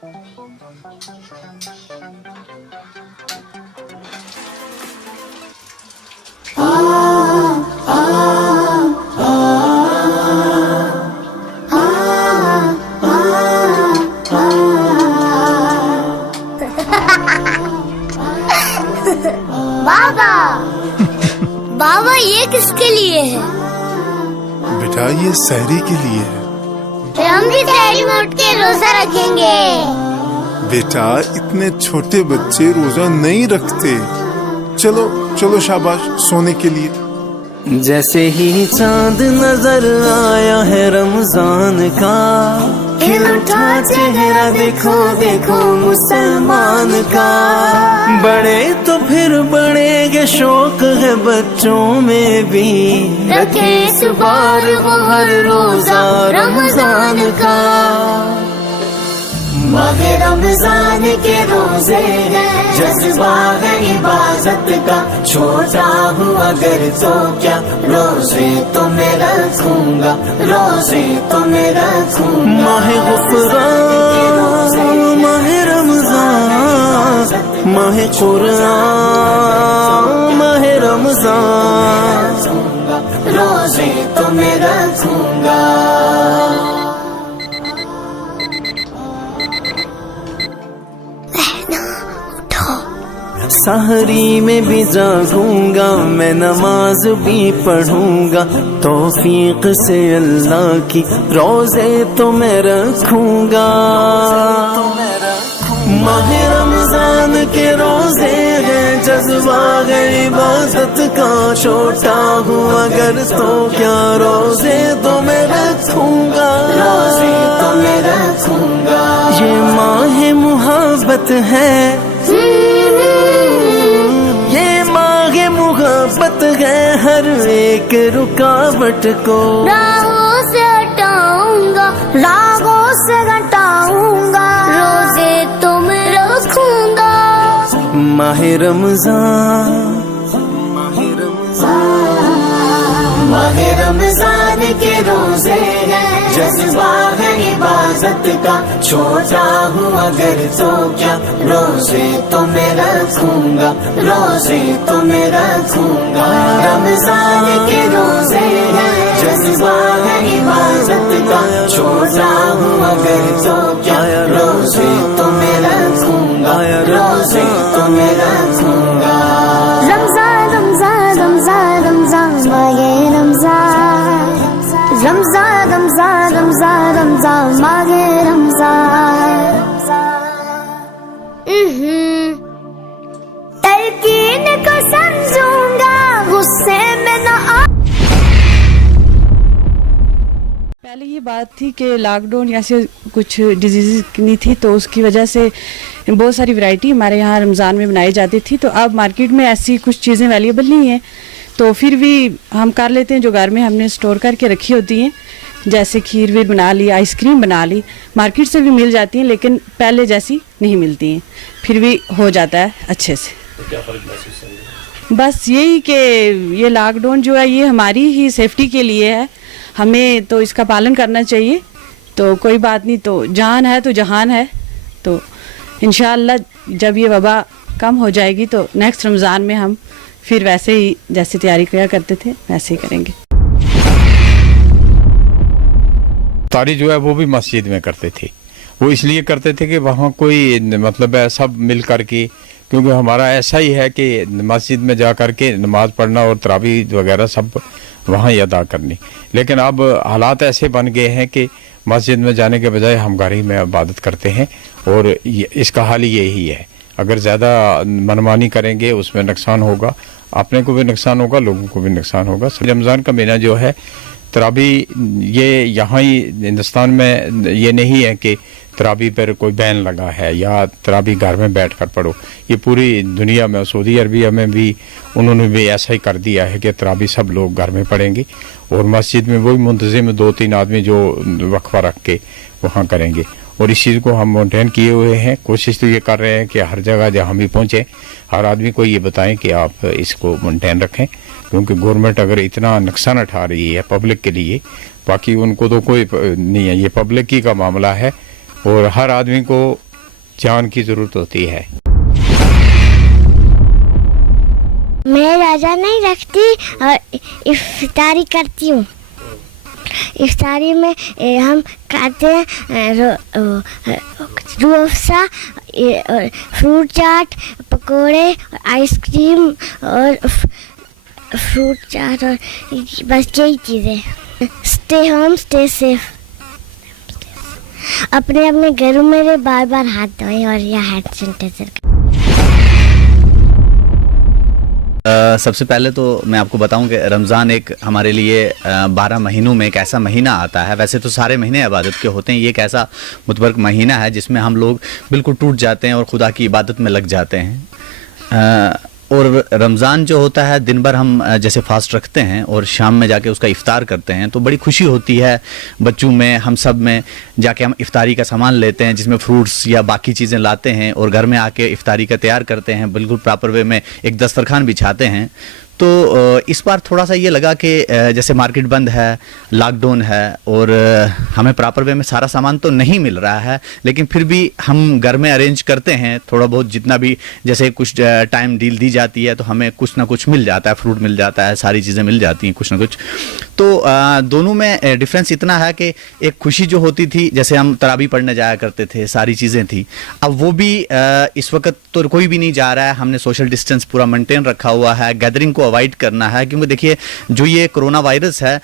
बाबा बाबा ये किसके लिए है? बेटा ये सहरी के लिए है। तो हम भी सहरी में उठ के रोजा रखेंगे। बेटा इतने छोटे बच्चे रोजा नहीं रखते। चलो चलो शाबाश सोने के लिए। जैसे ही चांद नजर आया है रमजान का, खिल उठा चेहरा देखो देखो मुसलमान का। बड़े तो फिर बढ़ेंगे शौक है बच्चों में भी, रखे इस बार वो हर रोजा रमजान का। माहे रमजान के रोजे हैं, जज्बा है इबादत का। छोटा हूँ अगर तो क्या, रोजे तो मैं रखूंगा, रोजे तो मैं रखूंगा। माहे गुफरान माहे रमजान, माहे कुरान माहे रमजान, रोजे तो मैं रखूंगा। सहरी में भी जागूंगा मैं, नमाज भी पढ़ूंगा। तौफीक से अल्लाह की रोजे तो मैं रखूंगा। माहे रमजान के रोजे हैं, जज्बा है इबादत का। छोटा हूँ अगर तो क्या, रोजे तो मैं रखूंगा, रोजे तो मैं रखूंगा। ये माहे मुहब्बत है, मोहब्बत है हर एक रुकावट को। राहों से हटाऊंगा, राहों से घटाऊंगा, रोजे तो मैं रखूंगा। माहे रमजान माहे रमजान के रोजे हैं, जज्बा है इबादत का। छोटा हूँ अगर तो क्या, रोजे तो मैं रखूंगा, रोजे तो मैं रखूंगा। रमजान के रोजे हैं, जज्बा है इबादत का। छोटा हूँ अगर तो क्या, रोजे तो मैं रखूंगा, रोजे तो मैं रखूंगा। रमजान रमजान रमजान रमजान माहे रमजान, रमजान रमजान रमजान रमजान माहे रमजान। तलकीन को समझूंगा, गुस्से में न आ। पहले ये बात थी कि लॉकडाउन या से कुछ डिजीज नहीं थी, तो उसकी वजह से बहुत सारी वैरायटी हमारे यहाँ रमज़ान में बनाई जाती थी। तो अब मार्केट में ऐसी कुछ चीज़ें अवेलेबल नहीं हैं, तो फिर भी हम कर लेते हैं जो घर में हमने स्टोर करके रखी होती हैं। जैसे खीर वीर बना ली, आइसक्रीम बना ली, मार्केट से भी मिल जाती हैं, लेकिन पहले जैसी नहीं मिलती हैं। फिर भी हो जाता है अच्छे से। तो क्या फर्क महसूस है? बस यही कि ये लॉकडाउन जो है ये हमारी ही सेफ्टी के लिए है, हमें तो इसका पालन करना चाहिए। तो कोई बात नहीं, तो जान है तो जहान है। तो इंशाअल्लाह जब ये वबा कम हो जाएगी तो नेक्स्ट रमज़ान में हम फिर वैसे ही जैसे तैयारी किया करते थे वैसे ही करेंगे। इफ्तारी जो है वो भी मस्जिद में करते थे। वो इसलिए करते थे कि वहाँ कोई मतलब है सब मिल कर के, क्योंकि हमारा ऐसा ही है कि मस्जिद में जा कर के नमाज पढ़ना और तरावी वगैरह सब वहाँ ही अदा करनी। लेकिन अब हालात ऐसे बन गए हैं कि मस्जिद में जाने के बजाय हम घर ही में इबादत करते हैं, और इसका हाल यही है। अगर ज़्यादा मनमानी करेंगे उसमें नुकसान होगा, अपने को भी नुकसान होगा, लोगों को भी नुकसान होगा। रमज़ान का महीना जो है तरावी, ये यहाँ ही हिंदुस्तान में ये नहीं है कि तरावी पर कोई बैन लगा है या तरावी घर में बैठ कर पढ़ो। ये पूरी दुनिया में, सऊदी अरबिया में भी उन्होंने भी ऐसा ही कर दिया है कि तरावी सब लोग घर में पढ़ेंगे और मस्जिद में वही मुंतज़िम 2-3 आदमी जो वक्फा रख के वहाँ करेंगे। और इस चीज़ को हम मेंटेन किए हुए हैं। कोशिश तो ये कर रहे हैं कि हर जगह जहाँ भी पहुँचे हर आदमी को ये बताएं कि आप इसको मेंटेन रखें, क्योंकि गवर्नमेंट अगर इतना नुकसान उठा रही है पब्लिक के लिए, बाकी उनको तो कोई नहीं है, ये पब्लिक ही का मामला है। और हर आदमी को जान की ज़रूरत होती है। मैं रोजा नहीं रखती और इफ्तारी करती हूँ। इफ्तारी में हम खाते हैं रूह अफ़ज़ा, फ्रूट चाट, पकोड़े, आइसक्रीम और फ्रूट चाट और बस यही चीज़ें। Stay home stay safe. अपने अपने घरों में बार बार हाथ धोए और या हैंड सैनिटाइजर। सबसे पहले तो मैं आपको बताऊं कि रमज़ान एक हमारे लिए 12 महीनों में एक ऐसा महीना आता है। वैसे तो सारे महीने इबादत के होते हैं, ये एक ऐसा मुतबरक महीना है जिसमें हम लोग बिल्कुल टूट जाते हैं और खुदा की इबादत में लग जाते हैं। और रमज़ान जो होता है दिन भर हम जैसे फास्ट रखते हैं और शाम में जाके उसका इफ्तार करते हैं तो बड़ी खुशी होती है बच्चों में, हम सब में। जाके हम इफ्तारी का सामान लेते हैं जिसमें फ्रूट्स या बाकी चीज़ें लाते हैं और घर में आके इफ्तारी का तैयार करते हैं, बिल्कुल प्रॉपर वे में एक दस्तरखान बिछाते हैं। तो इस बार थोड़ा सा ये लगा कि जैसे मार्केट बंद है, लॉकडाउन है और हमें प्रॉपर वे में सारा सामान तो नहीं मिल रहा है, लेकिन फिर भी हम घर में अरेंज करते हैं थोड़ा बहुत, जितना भी जैसे कुछ टाइम डील दी जाती है तो हमें कुछ ना कुछ मिल जाता है, फ्रूट मिल जाता है, सारी चीज़ें मिल जाती हैं कुछ ना कुछ। तो दोनों में डिफरेंस इतना है कि एक खुशी जो होती थी, जैसे हम तरावी पढ़ने जाया करते थे, सारी चीज़ें थी, अब वो भी इस वक्त तो कोई भी नहीं जा रहा है। हमने सोशल डिस्टेंस पूरा मेंटेन रखा हुआ है, गैदरिंग को अवॉइड करना है, क्योंकि देखिए जो ये कोरोना वायरस है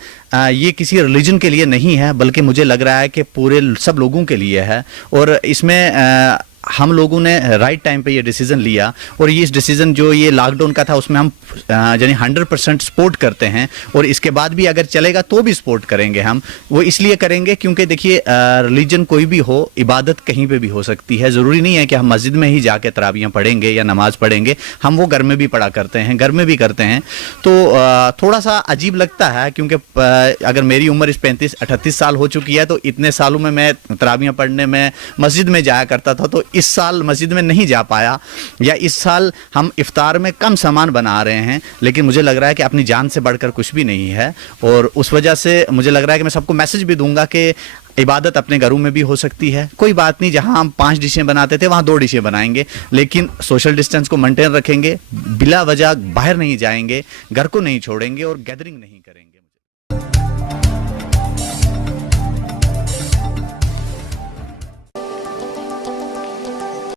ये किसी रिलीजन के लिए नहीं है, बल्कि मुझे लग रहा है कि पूरे सब लोगों के लिए है। और इसमें हम लोगों ने राइट टाइम पे ये डिसीजन लिया और ये डिसीजन जो ये लॉकडाउन का था उसमें हम यानी 100% सपोर्ट करते हैं और इसके बाद भी अगर चलेगा तो भी सपोर्ट करेंगे। हम वो इसलिए करेंगे क्योंकि देखिए रिलीजन कोई भी हो, इबादत कहीं पे भी हो सकती है। ज़रूरी नहीं है कि हम मस्जिद में ही जाके तरावियाँ पढ़ेंगे या नमाज़ पढ़ेंगे, हम वो घर में भी पढ़ा करते हैं, घर में भी करते हैं। तो थोड़ा सा अजीब लगता है क्योंकि अगर मेरी उम्र इस 35-38 साल हो चुकी है तो इतने सालों में मैं तरावियाँ पढ़ने में मस्जिद में जाया करता था, तो इस साल मस्जिद में नहीं जा पाया, या इस साल हम इफ्तार में कम सामान बना रहे हैं, लेकिन मुझे लग रहा है कि अपनी जान से बढ़कर कुछ भी नहीं है। और उस वजह से मुझे लग रहा है कि मैं सबको मैसेज भी दूंगा कि इबादत अपने घरों में भी हो सकती है, कोई बात नहीं। जहां हम 5 डिशें बनाते थे वहां 2 डिशें बनाएंगे, लेकिन सोशल डिस्टेंस को मेंटेन रखेंगे, बिला वजह बाहर नहीं जाएंगे, घर को नहीं छोड़ेंगे और गैदरिंग नहीं करेंगे।